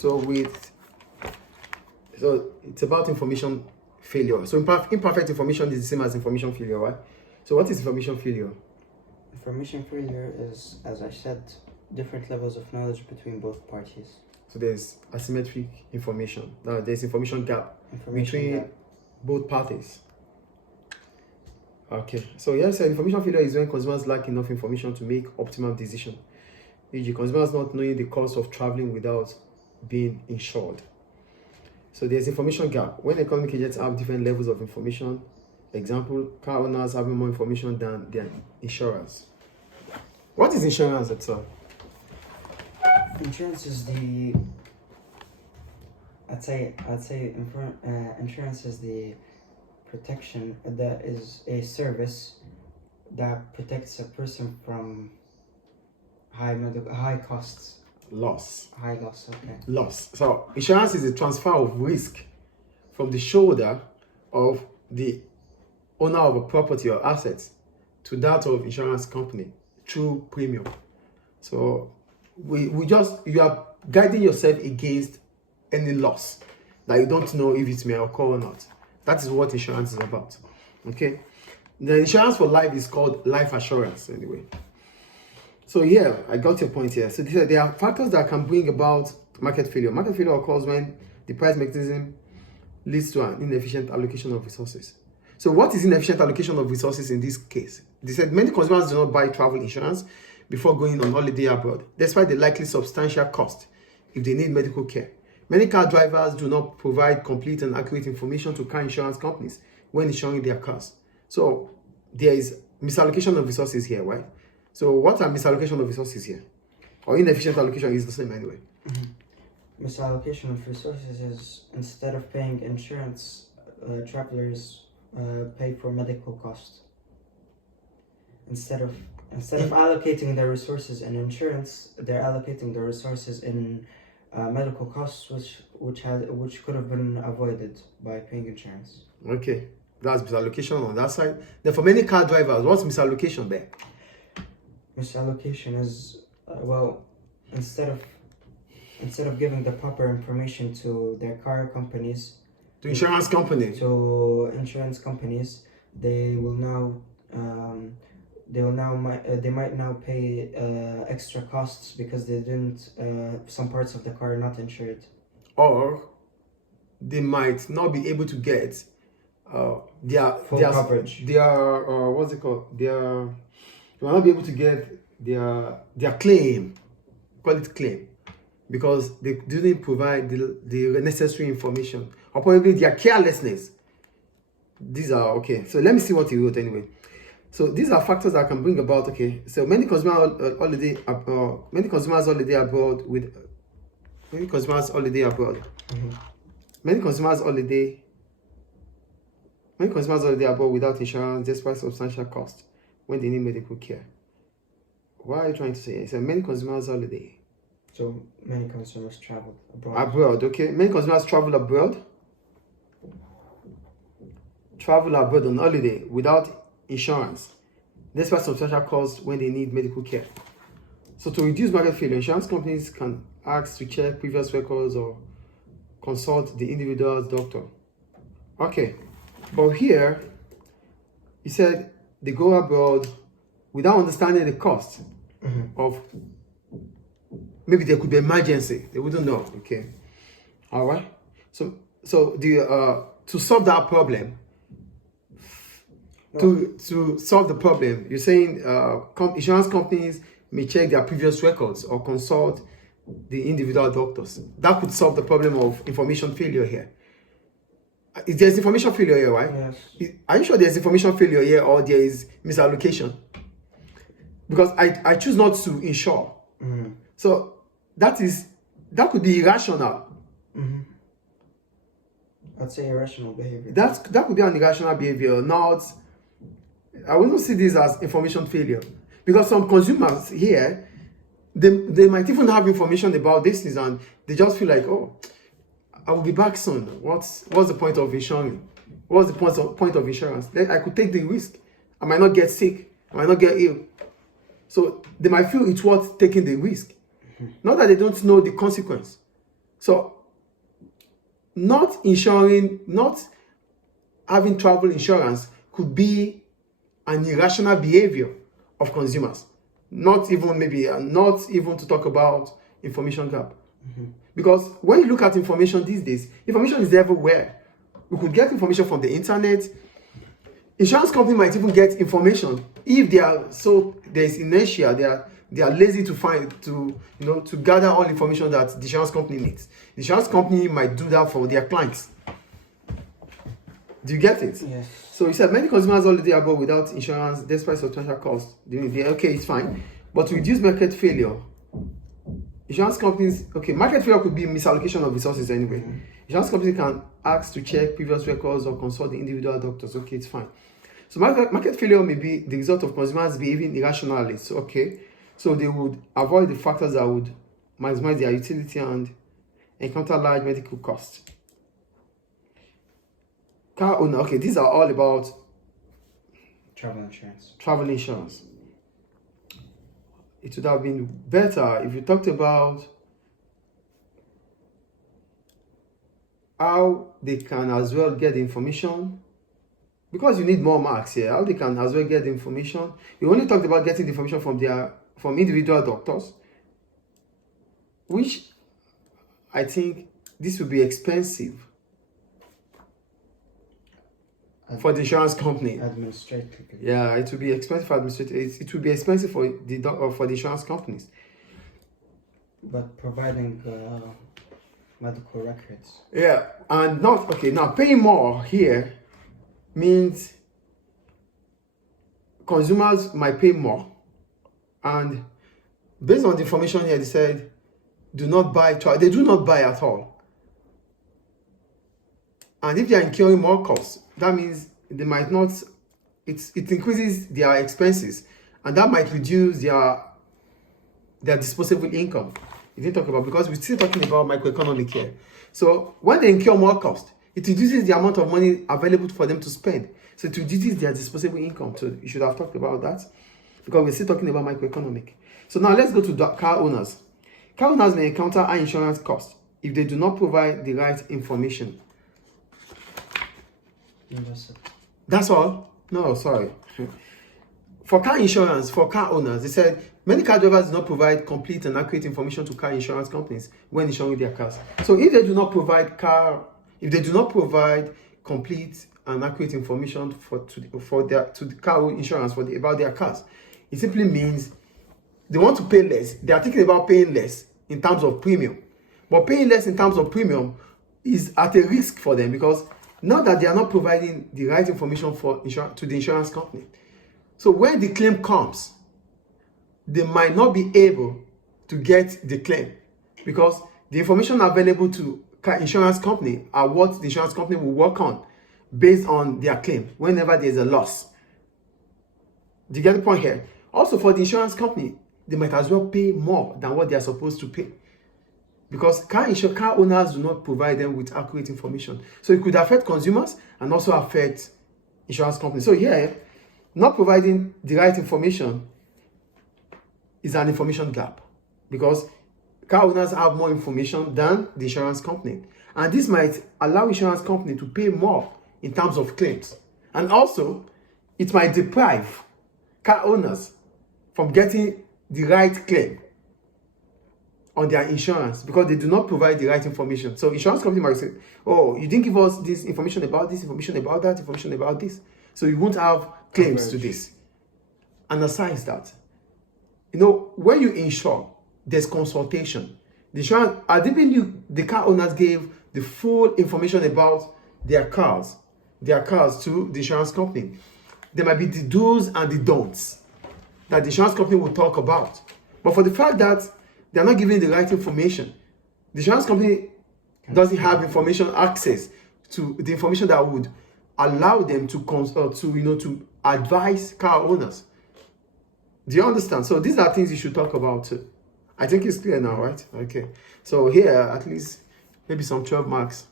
So it's about information failure. So imperfect information is the same as information failure, right? So what is information failure? Information failure is, as I said, different levels of knowledge between both parties. So there's asymmetric information. Now there's information gap between both parties. Okay, so yes, information failure is when consumers lack enough information to make optimal decision. E.g., consumers not knowing the cost of traveling without being insured. So there's information gap when economic agents have different levels of information. Example, car owners having more information than their insurers. What is insurance itself? Insurance is the, insurance is the protection, that is a service that protects a person from high costs. High loss, okay. Loss. So insurance is a transfer of risk from the shoulder of the owner of a property or assets to that of insurance company through premium. So you are guiding yourself against any loss that you don't know if it may occur or not. That is what insurance is about. Okay, the insurance for life is called life assurance anyway. So here, I got your point here. So there are factors that can bring about market failure. Market failure occurs when the price mechanism leads to an inefficient allocation of resources. So what is inefficient allocation of resources in this case? They said many consumers do not buy travel insurance before going on holiday abroad, despite the likely substantial cost if they need medical care. Many car drivers do not provide complete and accurate information to car insurance companies when insuring their cars. So there is misallocation of resources here, right? So what are misallocation of resources here? Or inefficient allocation is the same anyway. Mm-hmm. Misallocation of resources is, instead of paying insurance, travelers pay for medical costs. Instead of allocating their resources in insurance, they're allocating their resources in medical costs, which could have been avoided by paying insurance. Okay, that's misallocation on that side. Then for many car drivers, what's misallocation there? Misallocation is instead of giving the proper information to their car companies, to insurance companies, they might now pay extra costs because they didn't some parts of the car are not insured, or they might not be able to get their coverage. They might not be able to get their claim, call it claim, because they didn't provide the necessary information, or probably their carelessness. These are okay. So let me see what he wrote anyway. So these are factors that can bring about. Okay, so many consumers holiday abroad. Many consumers holiday abroad. Mm-hmm. Many consumers holiday abroad without insurance, despite substantial cost when they need medical care. What are you trying to say? So many consumers holiday. So many consumers travel abroad. Abroad, okay. Many consumers travel abroad on holiday without insurance, despite substantial costs when they need medical care. So to reduce market failure, insurance companies can ask to check previous records or consult the individual's doctor. Okay, but here he said they go abroad without understanding the cost of, maybe there could be emergency, they wouldn't know. Okay, all right. So the to solve that problem, to solve the problem, you're saying insurance companies may check their previous records or consult the individual doctors. That could solve the problem of information failure here. There's information failure here, right? Yes. Are you sure there's information failure here, or there is misallocation? Because I choose not to insure. Mm-hmm. So that could be irrational. Mm-hmm. I'd say irrational behavior. That could be an irrational behavior. Not, I wouldn't see this as information failure, because some consumers here, they might even have information about this things and they just feel like, oh, I will be back soon. What's the point of insuring? What's the point of insurance? Then I could take the risk. I might not get sick. I might not get ill. So they might feel it's worth taking the risk. Not that they don't know the consequence. So not having travel insurance could be an irrational behavior of consumers. Not even to talk about information gap. Because when you look at information these days, information is everywhere. We could get information from the internet. Insurance company might even get information if there's inertia, they are lazy to gather all information that the insurance company needs. The insurance company might do that for their clients. Do you get it? Yes. So you said many consumers already are without insurance despite substantial costs. Okay, it's fine. But to reduce market failure, insurance companies, market failure could be misallocation of resources anyway. Insurance companies can ask to check previous records or consult the individual doctors. Okay, it's fine. So market failure may be the result of consumers behaving irrationally. So they would avoid the factors that would maximize their utility and encounter large medical costs. Car owner, these are all about travel insurance. Travel insurance. It would have been better if you talked about how they can as well get the information, because you need more marks here. How they can as well get the information. You only talked about getting the information from individual doctors, which I think this would be expensive for the insurance company. Administratively. Yeah, it would be expensive for administrative. It would be expensive for the insurance companies. But providing medical records. Yeah, and now paying more here means consumers might pay more, and based on the information here, they said they do not buy at all. And if they are incurring more costs, that means they might not, it increases their expenses, and that might reduce their disposable income. You didn't talk about, because we're still talking about microeconomics here. So when they incur more cost, it reduces the amount of money available for them to spend. So it reduces their disposable income. So you should have talked about that, because we're still talking about microeconomics. So now let's go to car owners. Car owners may encounter high insurance costs if they do not provide the right information. That's all? No, sorry. For car insurance, for car owners, they said many car drivers do not provide complete and accurate information to car insurance companies when insuring their cars. So if they do not provide complete and accurate information to the car insurance about their cars, it simply means they want to pay less. They are thinking about paying less in terms of premium. But paying less in terms of premium is at a risk for them, because now that they are not providing the right information to the insurance company. So when the claim comes, they might not be able to get the claim, because the information available to insurance company are what the insurance company will work on based on their claim whenever there's a loss. Do you get the point here? Also, for the insurance company, they might as well pay more than what they are supposed to pay, because car owners do not provide them with accurate information. So it could affect consumers and also affect insurance companies. So here, not providing the right information is an information gap, because car owners have more information than the insurance company. And this might allow insurance company to pay more in terms of claims. And also, it might deprive car owners from getting the right claim on their insurance, because they do not provide the right information. So insurance company might say, oh, you didn't give us this information about this, information about that, information about this, so you won't have claims to this. And aside that, when you insure, there's consultation. The car owners gave the full information about their cars to the insurance company. There might be the do's and the don'ts that the insurance company will talk about. But for the fact that they're not giving the right information, the insurance company doesn't have access to the information that would allow them to advise car owners. Do you understand? So these are things you should talk about too. I think it's clear now, right? Okay. So here, at least maybe some 12 marks.